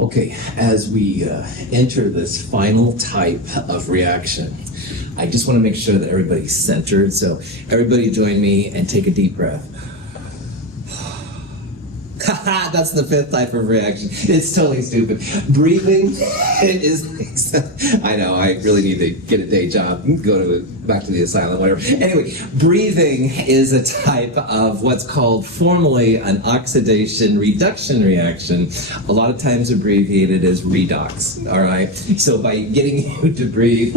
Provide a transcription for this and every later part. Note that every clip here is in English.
Okay, as we enter this final type of reaction, I just want to make sure that everybody's centered. So everybody join me and take a deep breath. Haha, that's the fifth type of reaction. It's totally stupid. Breathing is, I know, I really need to get a day job, back to the asylum, whatever. Anyway, breathing is a type of what's called formally an oxidation reduction reaction, a lot of times abbreviated as redox, all right? So by getting you to breathe,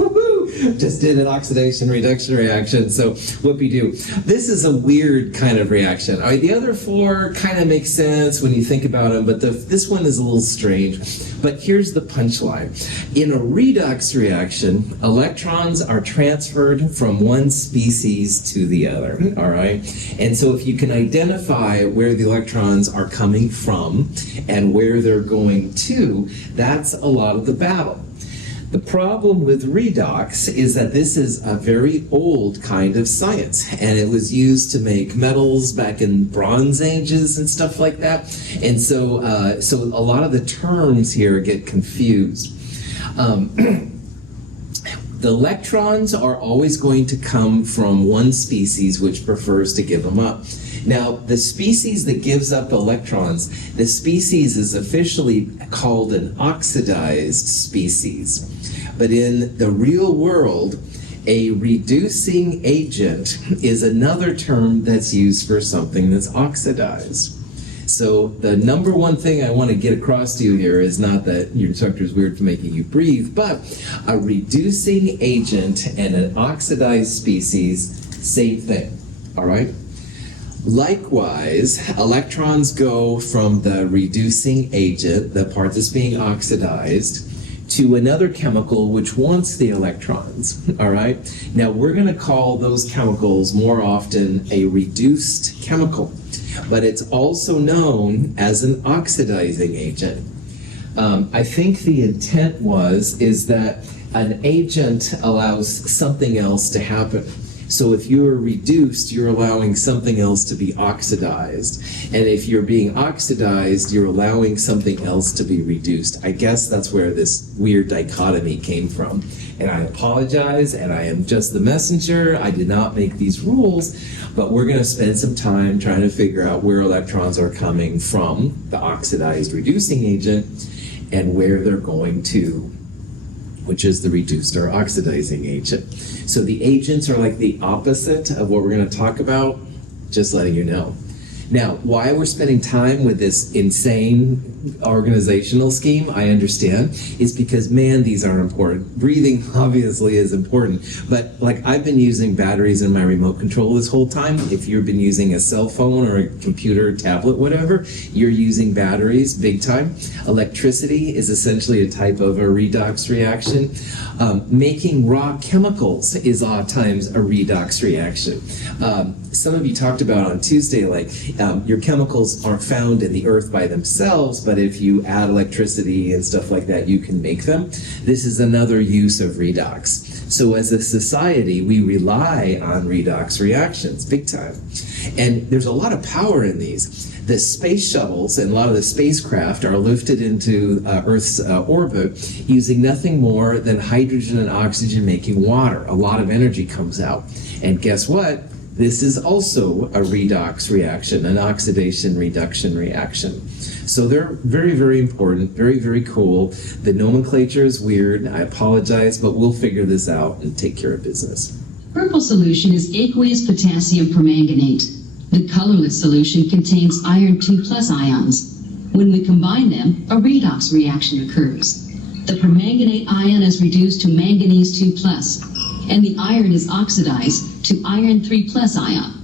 just did an oxidation reduction reaction, so whoopee-doo. This is a weird kind of reaction. All right, the other four kind of make sense when you think about them, but this one is a little strange. But here's the punchline. In a redox reaction, electrons are transferred from one species to the other, all right? And so if you can identify where the electrons are coming from and where they're going to, that's a lot of the battle. The problem with redox is that this is a very old kind of science, and it was used to make metals back in Bronze Ages and stuff like that. And so, so a lot of the terms here get confused. The electrons are always going to come from one species which prefers to give them up. Now, the species that gives up electrons, the species is officially called an oxidized species. But in the real world, a reducing agent is another term that's used for something that's oxidized. So the number one thing I want to get across to you here is not that your instructor is weird for making you breathe, but a reducing agent and an oxidized species, same thing, all right? Likewise, electrons go from the reducing agent, the part that's being oxidized, to another chemical which wants the electrons, all right? Now, we're going to call those chemicals more often a reduced chemical, but it's also known as an oxidizing agent. I think the intent is that an agent allows something else to happen. So if you're reduced, you're allowing something else to be oxidized. And if you're being oxidized, you're allowing something else to be reduced. I guess that's where this weird dichotomy came from. And I apologize, and I am just the messenger. I did not make these rules, but we're going to spend some time trying to figure out where electrons are coming from, the oxidized reducing agent, and where they're going to, which is the reduced or oxidizing agent. So the agents are like the opposite of what we're going to talk about, just letting you know. Now, why we're spending time with this insane organizational scheme, I understand, is because, man, these are important. Breathing, obviously, is important. But, like, I've been using batteries in my remote control this whole time. If you've been using a cell phone or a computer, tablet, whatever, you're using batteries big time. Electricity is essentially a type of a redox reaction. Making raw chemicals is oft times a redox reaction. Some of you talked about on Tuesday, like, your chemicals aren't found in the earth by themselves, but if you add electricity and stuff like that, you can make them. This is another use of redox. So as a society, we rely on redox reactions big time. And there's a lot of power in these. The space shuttles and a lot of the spacecraft are lifted into Earth's orbit using nothing more than hydrogen and oxygen making water. A lot of energy comes out. And guess what? This is also a redox reaction, an oxidation reduction reaction. So they're very, very important, very, very cool. The nomenclature is weird. I apologize, but we'll figure this out and take care of business. Purple solution is aqueous potassium permanganate. The colorless solution contains iron 2+ ions. When we combine them, a redox reaction occurs. The permanganate ion is reduced to manganese 2+, and the iron is oxidized to iron 3+ ion.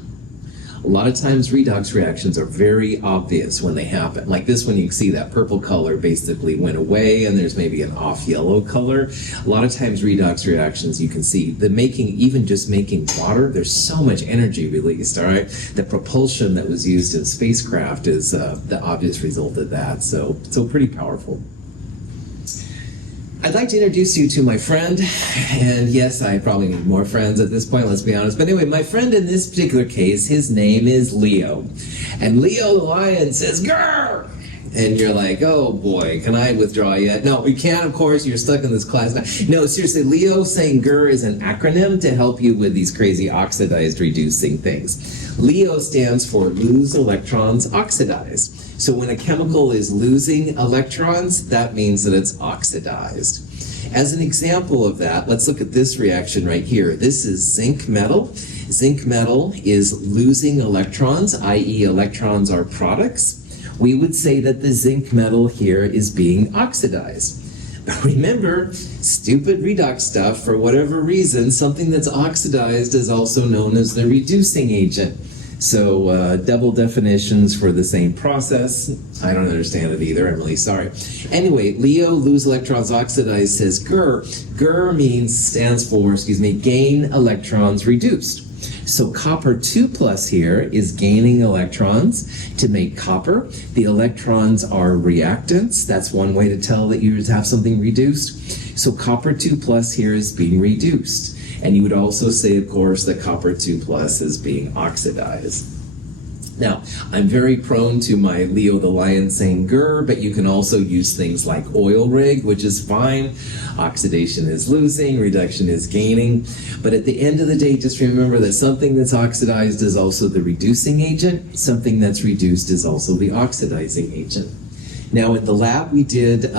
A lot of times redox reactions are very obvious when they happen. Like this one, you can see that purple color basically went away and there's maybe an off yellow color. A lot of times redox reactions, you can see the even just making water, there's so much energy released, all right? The propulsion that was used in spacecraft is the obvious result of that. So pretty powerful. I'd like to introduce you to my friend, and yes, I probably need more friends at this point, let's be honest. But anyway, my friend in this particular case, his name is Leo. And Leo the lion says, "Grrr!" And you're like, oh boy, can I withdraw yet? No, you can't, of course. You're stuck in this class now. No, seriously, Leo saying GR is an acronym to help you with these crazy oxidized reducing things. Leo stands for lose electrons, oxidize. So when a chemical is losing electrons, that means that it's oxidized. As an example of that, let's look at this reaction right here. This is zinc metal. Zinc metal is losing electrons, i.e. electrons are products. We would say that the zinc metal here is being oxidized. But remember, stupid redox stuff, for whatever reason, something that's oxidized is also known as the reducing agent. So double definitions for the same process. I don't understand it either. I'm really sorry. Anyway, Leo, lose electrons, oxidize, says GR. GR stands for, gain electrons reduced. So copper 2 plus here is gaining electrons to make copper. The electrons are reactants. That's one way to tell that you have something reduced. So copper 2 plus here is being reduced. And you would also say, of course, that copper 2 plus is being oxidized. Now, I'm very prone to my Leo the Lion saying GR, but you can also use things like oil rig, which is fine. Oxidation is losing, reduction is gaining. But at the end of the day, just remember that something that's oxidized is also the reducing agent. Something that's reduced is also the oxidizing agent. Now, in the lab we did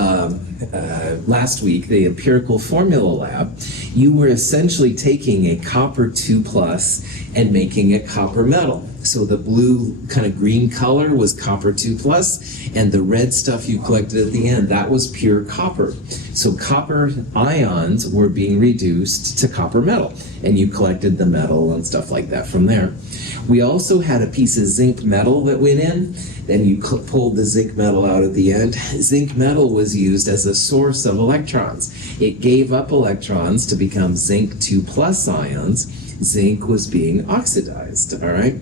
last week, the empirical formula lab, you were essentially taking a copper 2 plus and making it copper metal. So the blue kind of green color was copper 2 plus, and the red stuff you collected at the end, that was pure copper. So copper ions were being reduced to copper metal, and you collected the metal and stuff like that from there. We also had a piece of zinc metal that went in, then you pulled the zinc metal out at the end. Zinc metal was used as a source of electrons. It gave up electrons to become zinc 2 plus ions. Zinc was being oxidized, all right?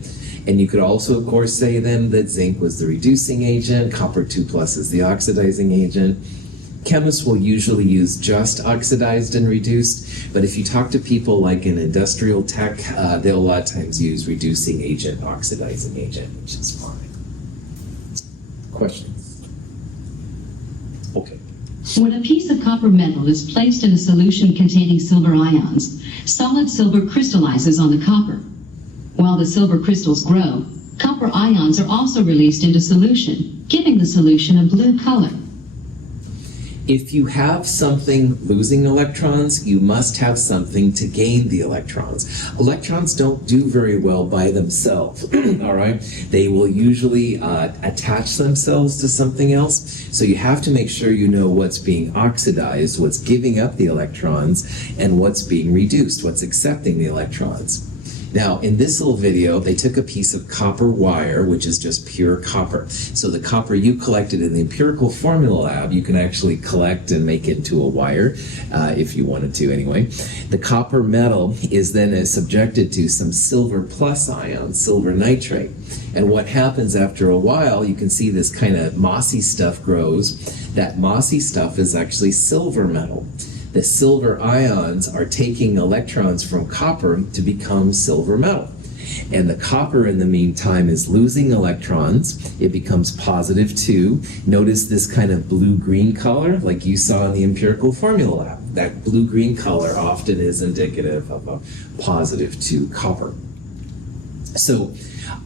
And you could also, of course, say then that zinc was the reducing agent, copper 2 plus is the oxidizing agent. Chemists will usually use just oxidized and reduced, but if you talk to people like in industrial tech, they'll a lot of times use reducing agent, oxidizing agent, which is fine. Questions? Okay. When a piece of copper metal is placed in a solution containing silver ions, solid silver crystallizes on the copper. While the silver crystals grow, copper ions are also released into solution, giving the solution a blue color. If you have something losing electrons, you must have something to gain the electrons. Electrons don't do very well by themselves, all right? They will usually attach themselves to something else. So you have to make sure you know what's being oxidized, what's giving up the electrons, and what's being reduced, what's accepting the electrons. Now, in this little video, they took a piece of copper wire, which is just pure copper. So the copper you collected in the empirical formula lab, you can actually collect and make it into a wire, if you wanted to anyway. The copper metal is then subjected to some silver plus ions, silver nitrate. And what happens after a while, you can see this kind of mossy stuff grows. That mossy stuff is actually silver metal. The silver ions are taking electrons from copper to become silver metal. And the copper, in the meantime, is losing electrons. It becomes positive 2. Notice this kind of blue-green color, like you saw in the empirical formula lab. That blue-green color often is indicative of a positive 2 copper. So,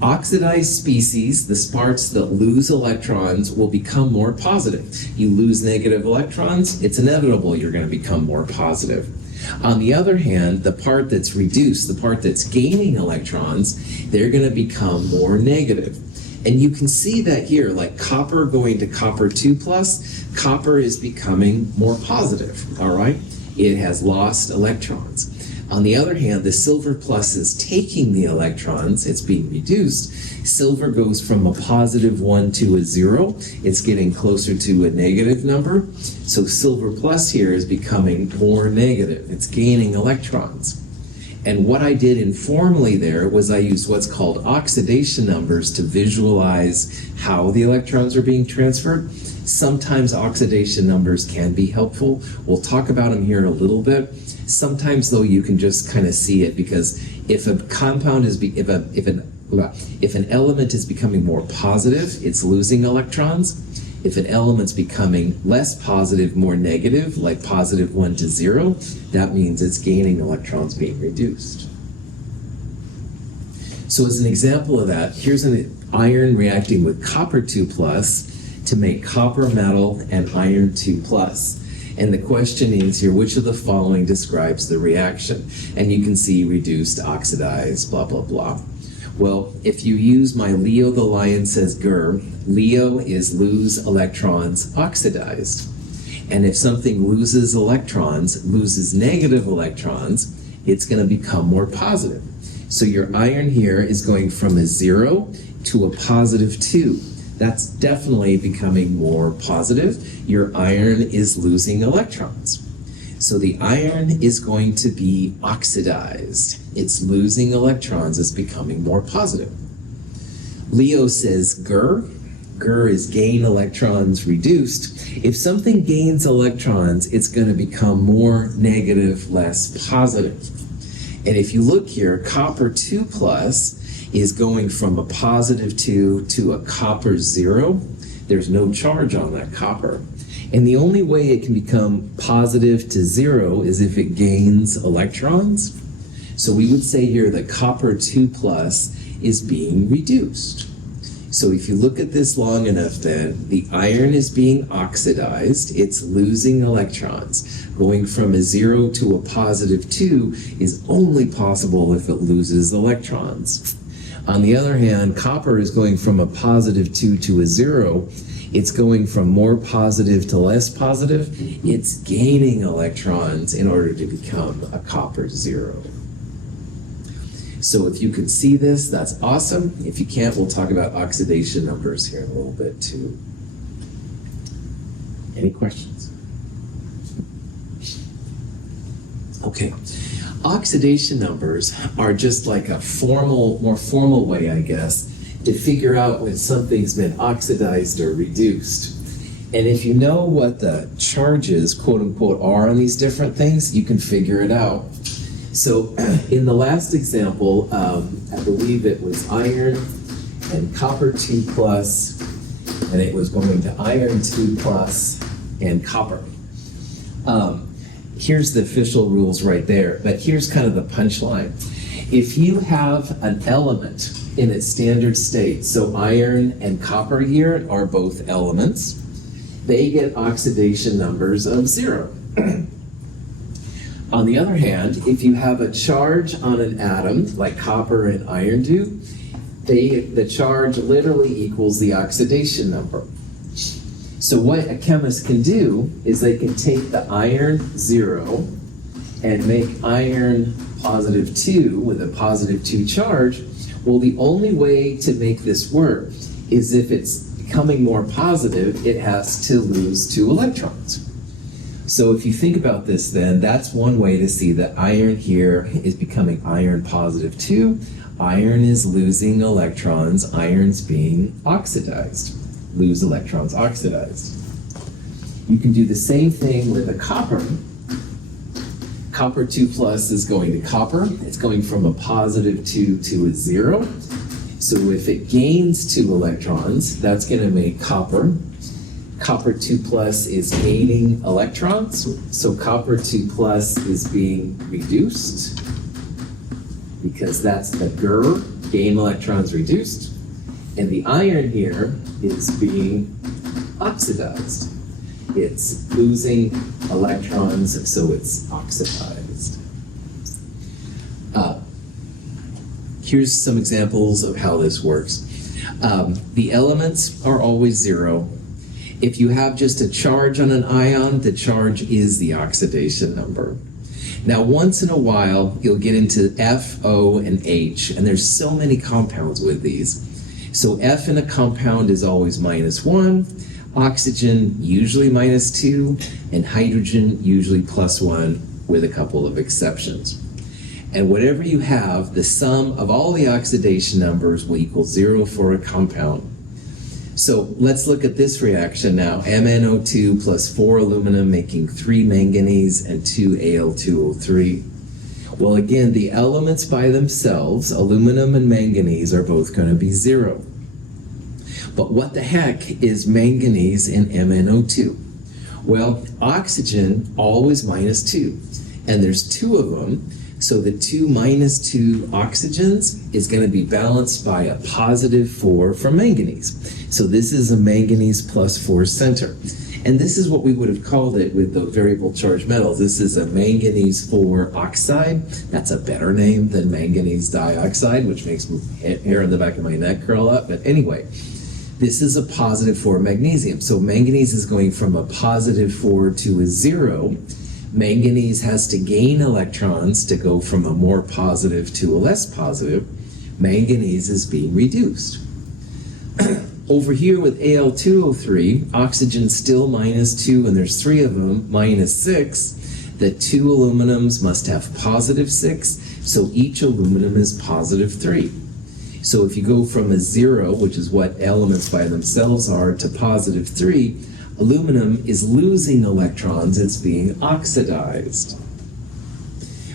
oxidized species, the parts that lose electrons, will become more positive. You lose negative electrons, it's inevitable you're going to become more positive. On the other hand, the part that's reduced, the part that's gaining electrons, they're going to become more negative. And you can see that here, like copper going to copper 2 plus, copper is becoming more positive, all right? It has lost electrons. On the other hand, the silver plus is taking the electrons, it's being reduced. Silver goes from a positive 1 to a 0. It's getting closer to a negative number. So silver plus here is becoming more negative. It's gaining electrons. And what I did informally there was I used what's called oxidation numbers to visualize how the electrons are being transferred. Sometimes oxidation numbers can be helpful. We'll talk about them here in a little bit. Sometimes, though, you can just kind of see it, because if a compound is if an element is becoming more positive, it's losing electrons. If an element's becoming less positive, more negative, like positive 1 to 0, that means it's gaining electrons being reduced. So as an example of that, here's an iron reacting with copper 2 plus to make copper metal and iron 2 plus. And the question is here, which of the following describes the reaction? And you can see reduced, oxidized, blah, blah, blah. Well, if you use my Leo the Lion says grr, Leo is lose electrons, oxidized. And if something loses electrons, loses negative electrons, it's going to become more positive. So your iron here is going from a 0 to a positive 2. That's definitely becoming more positive. Your iron is losing electrons. So the iron is going to be oxidized. It's losing electrons. It's becoming more positive. Leo says grr. Grr is gain electrons reduced. If something gains electrons, it's going to become more negative, less positive. And if you look here, copper 2 plus is going from a positive 2 to a copper 0. There's no charge on that copper. And the only way it can become positive to 0 is if it gains electrons. So we would say here that copper 2 plus is being reduced. So if you look at this long enough, then the iron is being oxidized. It's losing electrons. Going from a 0 to a positive 2 is only possible if it loses electrons. On the other hand, copper is going from a positive 2 to a 0. It's going from more positive to less positive. It's gaining electrons in order to become a copper 0. So if you can see this, that's awesome. If you can't, we'll talk about oxidation numbers here in a little bit too. Any questions? Okay. Oxidation numbers are just like a more formal way, I guess, to figure out when something's been oxidized or reduced. And if you know what the charges, quote unquote, are on these different things, you can figure it out. So in the last example, I believe it was iron and copper 2 plus, and it was going to iron 2 plus and copper. Here's the official rules right there, but here's kind of the punchline. If you have an element in its standard state, so iron and copper here are both elements, they get oxidation numbers of 0. On the other hand, if you have a charge on an atom, like copper and iron do, the charge literally equals the oxidation number. So what a chemist can do is they can take the iron 0 and make iron positive 2 with a positive 2 charge. Well, the only way to make this work is if it's becoming more positive, it has to lose 2 electrons. So if you think about this then, that's one way to see that iron here is becoming iron positive 2. Iron is losing electrons. Iron's being oxidized. Lose electrons, oxidized. You can do the same thing with a copper. Copper 2 plus is going to copper. It's going from a positive 2 to a 0. So if it gains 2 electrons, that's going to make copper. Copper 2 plus is gaining electrons. So copper 2 plus is being reduced because that's the grr, gain electrons reduced. And the iron here is being oxidized. It's losing electrons, so it's oxidized. Here's some examples of how this works. The elements are always 0. If you have just a charge on an ion, the charge is the oxidation number. Now, once in a while, you'll get into F, O, and H, and there's so many compounds with these. So F in a compound is always -1, oxygen usually -2, and hydrogen usually +1 with a couple of exceptions. And whatever you have, the sum of all the oxidation numbers will equal 0 for a compound. So let's look at this reaction now. MnO2 plus 4 aluminum making 3 manganese and 2 Al2O3. Well, again, the elements by themselves, aluminum and manganese, are both going to be 0. But what the heck is manganese in MnO2? Well, oxygen always minus 2, and there's 2 of them, so the 2 minus 2 oxygens is going to be balanced by a positive 4 for manganese. So this is a manganese plus 4 center. And this is what we would have called it with the variable charge metals. This is a manganese 4 oxide. That's a better name than manganese dioxide, which makes hair on the back of my neck curl up. But anyway, this is a positive 4 magnesium. So manganese is going from a positive 4 to a 0. Manganese has to gain electrons to go from a more positive to a less positive. Manganese is being reduced. Over here with Al2O3, oxygen's still minus 2, and there's 3 of them, minus 6. The 2 aluminums must have positive 6, so each aluminum is positive 3. So if you go from a 0, which is what elements by themselves are, to positive 3, aluminum is losing electrons, it's being oxidized.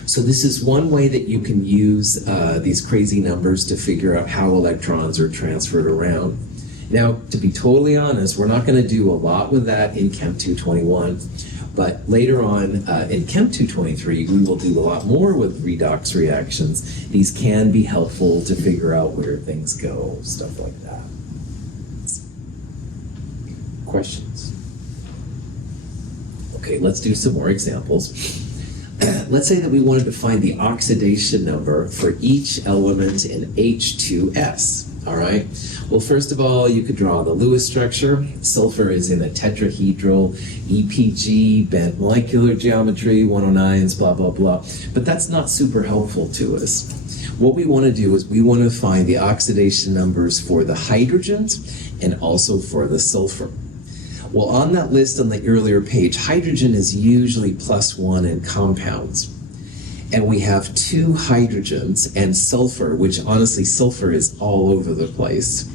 So this is one way that you can use these crazy numbers to figure out how electrons are transferred around. Now, to be totally honest, we're not going to do a lot with that in Chem 221, but later on in Chem 223, we will do a lot more with redox reactions. These can be helpful to figure out where things go, stuff like that. Questions? Okay, let's do some more examples. Let's say that we wanted to find the oxidation number for each element in H2S. All right. Well, first of all, you could draw the Lewis structure. Sulfur is in a tetrahedral, EPG, bent molecular geometry, 109s, blah, blah, blah. But that's not super helpful to us. What we want to do is we want to find the oxidation numbers for the hydrogens and also for the sulfur. Well, on that list on the earlier page, hydrogen is usually +1 in compounds. And we have 2 hydrogens and sulfur, which honestly, sulfur is all over the place.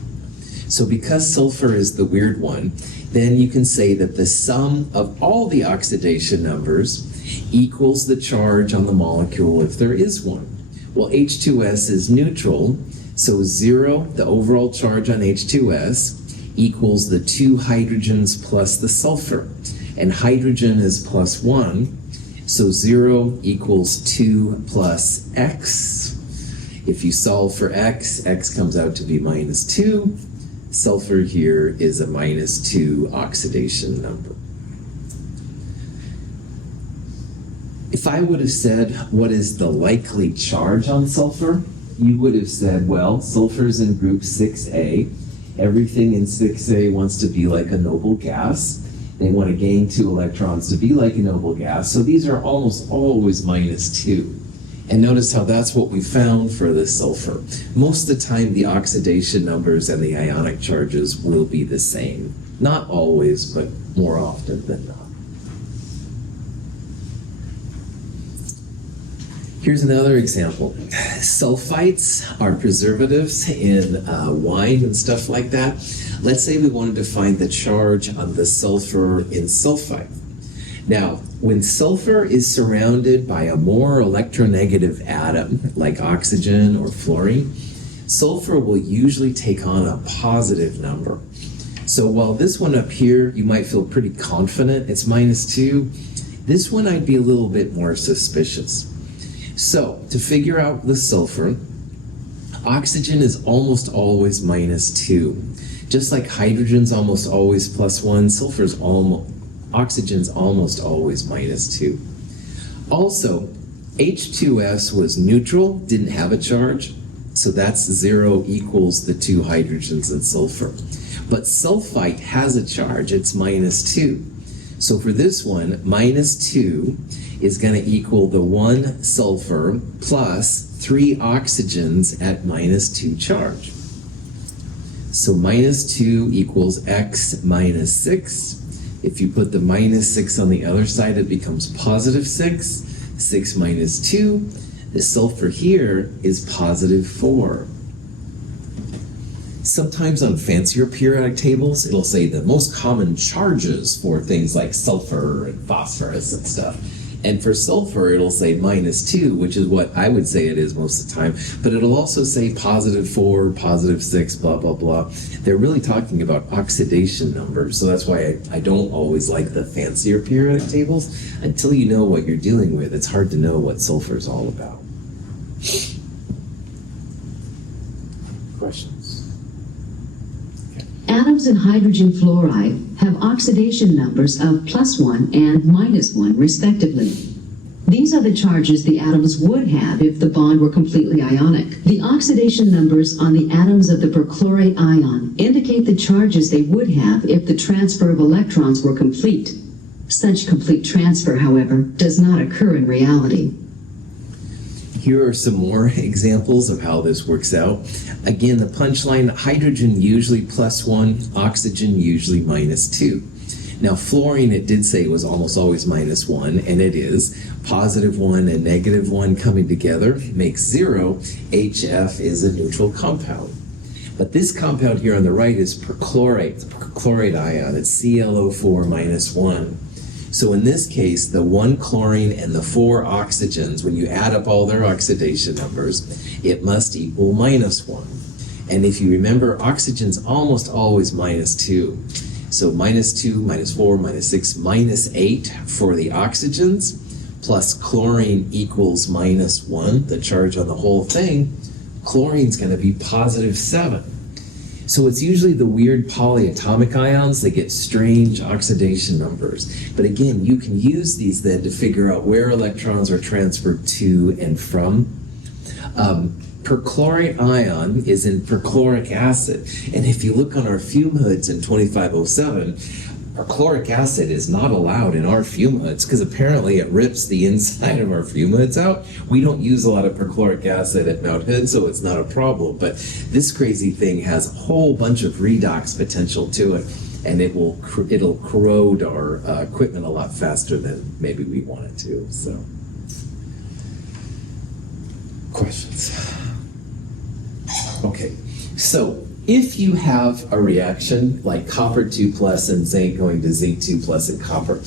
So because sulfur is the weird one, then you can say that the sum of all the oxidation numbers equals the charge on the molecule if there is one. Well, H2S is neutral, so 0, the overall charge on H2S, equals the 2 hydrogens plus the sulfur. And hydrogen is +1. So 0 equals 2 plus x. If you solve for x, x comes out to be -2. Sulfur here is a -2 oxidation number. If I would have said, what is the likely charge on sulfur? You would have said, well, sulfur's in group 6A. Everything in 6A wants to be like a noble gas. They want to gain 2 electrons to be like a noble gas. So these are almost always -2. And notice how that's what we found for the sulfur. Most of the time, the oxidation numbers and the ionic charges will be the same. Not always, but more often than not. Here's another example. Sulfites are preservatives in wine and stuff like that. Let's say we wanted to find the charge on the sulfur in sulfite. Now, when sulfur is surrounded by a more electronegative atom, like oxygen or fluorine, sulfur will usually take on a positive number. So while this one up here, you might feel pretty confident it's -2, this one I'd be a little bit more suspicious. So, to figure out the sulfur, oxygen is almost always -2. Just like hydrogen's almost always +1, oxygen's almost always -2. Also, H2S was neutral, didn't have a charge, so that's 0 equals the 2 hydrogens in sulfur. But sulfite has a charge, it's -2. So for this one, -2 is going to equal the 1 sulfur plus 3 oxygens at -2 charge. So -2 equals x minus 6. If you put the -6 on the other side, it becomes +6. 6 minus 2. The sulfur here is +4. Sometimes on fancier periodic tables, it'll say the most common charges for things like sulfur and phosphorus and stuff. And for sulfur, it'll say -2, which is what I would say it is most of the time. But it'll also say +4, +6, blah, blah, blah. They're really talking about oxidation numbers. So that's why I don't always like the fancier periodic tables. Until you know what you're dealing with, it's hard to know what sulfur is all about. Questions? Atoms in hydrogen fluoride have oxidation numbers of +1 and -1 respectively. These are the charges the atoms would have if the bond were completely ionic. The oxidation numbers on the atoms of the perchlorate ion indicate the charges they would have if the transfer of electrons were complete. Such complete transfer, however, does not occur in reality. Here are some more examples of how this works out. Again, the punchline, hydrogen usually +1, oxygen usually -2. Now, fluorine, it did say it was almost always -1, and it is. +1 and -1 coming together makes 0. HF is a neutral compound. But this compound here on the right is perchlorate, the perchlorate ion. It's ClO4 -1. So in this case, the 1 chlorine and the 4 oxygens, when you add up all their oxidation numbers, it must equal -1. And if you remember, oxygen's almost always -2. So -2, -4, -6, -8 for the oxygens, plus chlorine equals -1, the charge on the whole thing. Chlorine's going to be +7. So it's usually the weird polyatomic ions that get strange oxidation numbers. But again, you can use these then to figure out where electrons are transferred to and from. Perchlorate ion is in perchloric acid. And if you look on our fume hoods in 2507, perchloric acid is not allowed in our fume hoods because apparently it rips the inside of our fume hoods out. We don't use a lot of perchloric acid at Mount Hood, so it's not a problem. But this crazy thing has a whole bunch of redox potential to it, and it'll corrode our equipment a lot faster than maybe we want it to. So, questions? Okay, so if you have a reaction like copper 2+ and zinc going to zinc 2+ and copper,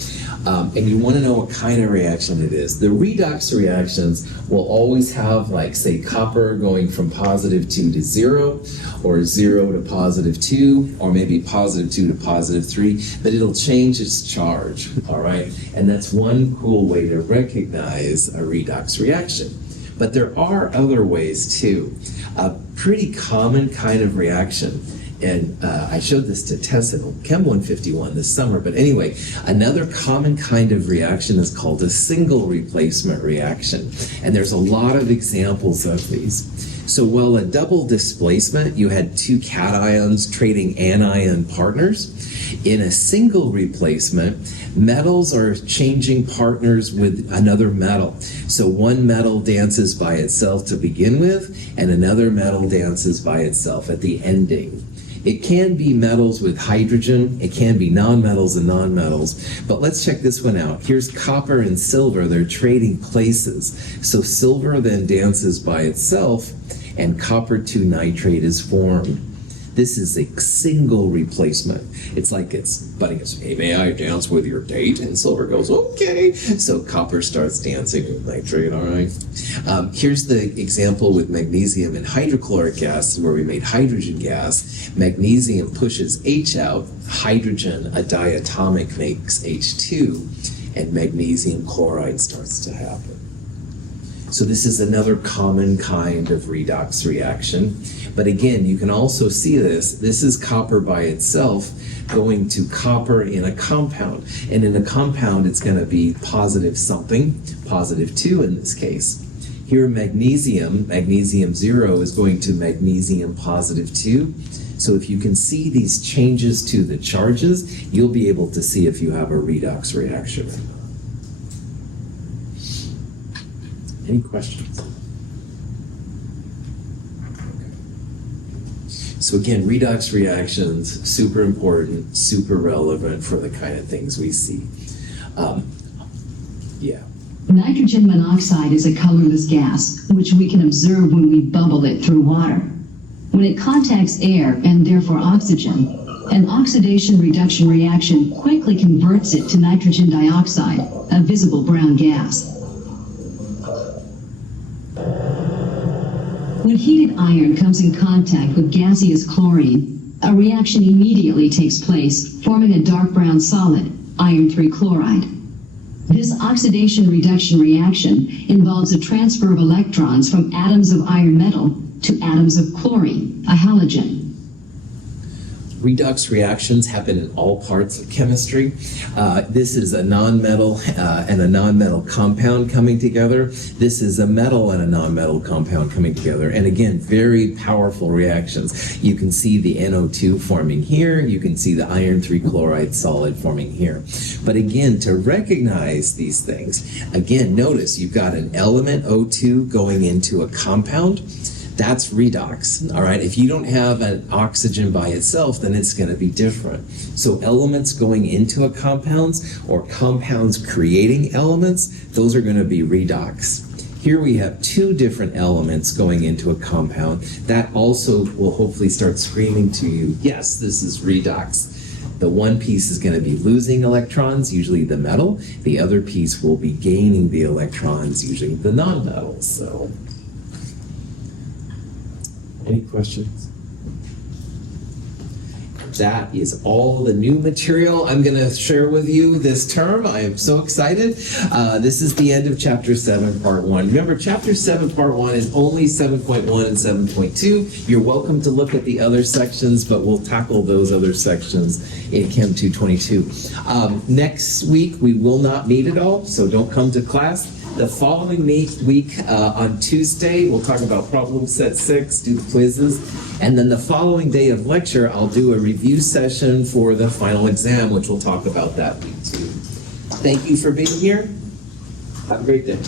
and you want to know what kind of reaction it is, the redox reactions will always have, like, say, copper going from +2 to 0, or 0 to +2, or maybe +2 to +3, but it'll change its charge, all right? And that's one cool way to recognize a redox reaction. But there are other ways too. A pretty common kind of reaction, and I showed this to Tess in Chem 151 this summer, but anyway, another common kind of reaction is called a single replacement reaction, and there's a lot of examples of these. So while a double displacement, you had 2 cations trading anion partners, in a single replacement, metals are changing partners with another metal. So one metal dances by itself to begin with, and another metal dances by itself at the ending. It can be metals with hydrogen, it can be nonmetals and nonmetals, but let's check this one out. Here's copper and silver, they're trading places. So silver then dances by itself, and copper 2 nitrate is formed. This is a single replacement. It's like it's butting us, hey, may I dance with your date? And silver goes, okay. So copper starts dancing with nitrate, all right? Here's the example with magnesium and hydrochloric acid where we made hydrogen gas. Magnesium pushes H out, hydrogen, a diatomic, makes H2, and magnesium chloride starts to happen. So this is another common kind of redox reaction. But again, you can also see this. This is copper by itself going to copper in a compound. And in a compound, it's going to be positive something, +2 in this case. Here, magnesium 0 is going to magnesium +2. So if you can see these changes to the charges, you'll be able to see if you have a redox reaction or not. Any questions? Okay. So again, redox reactions, super important, super relevant for the kind of things we see. Yeah. Nitrogen monoxide is a colorless gas, which we can observe when we bubble it through water. When it contacts air, and therefore oxygen, An oxidation-reduction reaction quickly converts it to nitrogen dioxide, a visible brown gas. When heated iron comes in contact with gaseous chlorine, a reaction immediately takes place, forming a dark brown solid, iron 3 chloride. This oxidation-reduction reaction involves a transfer of electrons from atoms of iron metal to atoms of chlorine, a halogen. Redox reactions happen in all parts of chemistry. This is a nonmetal and a nonmetal compound coming together. This is a metal and a nonmetal compound coming together. And again, very powerful reactions. You can see the NO2 forming here. You can see the iron 3 chloride solid forming here. But again, to recognize these things, again, notice you've got an element O2 going into a compound. That's redox, all right? If you don't have an oxygen by itself, then it's going to be different. So elements going into a compounds or compounds creating elements, those are going to be redox. Here we have two different elements going into a compound. That also will hopefully start screaming to you, yes, this is redox. The one piece is going to be losing electrons, usually the metal. The other piece will be gaining the electrons, usually the non-metals. So, any questions? That is all the new material I'm going to share with you this term. I am so excited. This is the end of Chapter 7, Part 1. Remember, Chapter 7, Part 1 is only 7.1 and 7.2. You're welcome to look at the other sections, but we'll tackle those other sections in Chem 222. Next week, we will not meet at all, so don't come to class. The following week, on Tuesday, we'll talk about problem set 6, do the quizzes, and then the following day of lecture, I'll do a review session for the final exam, which we'll talk about that week too. Thank you for being here. Have a great day.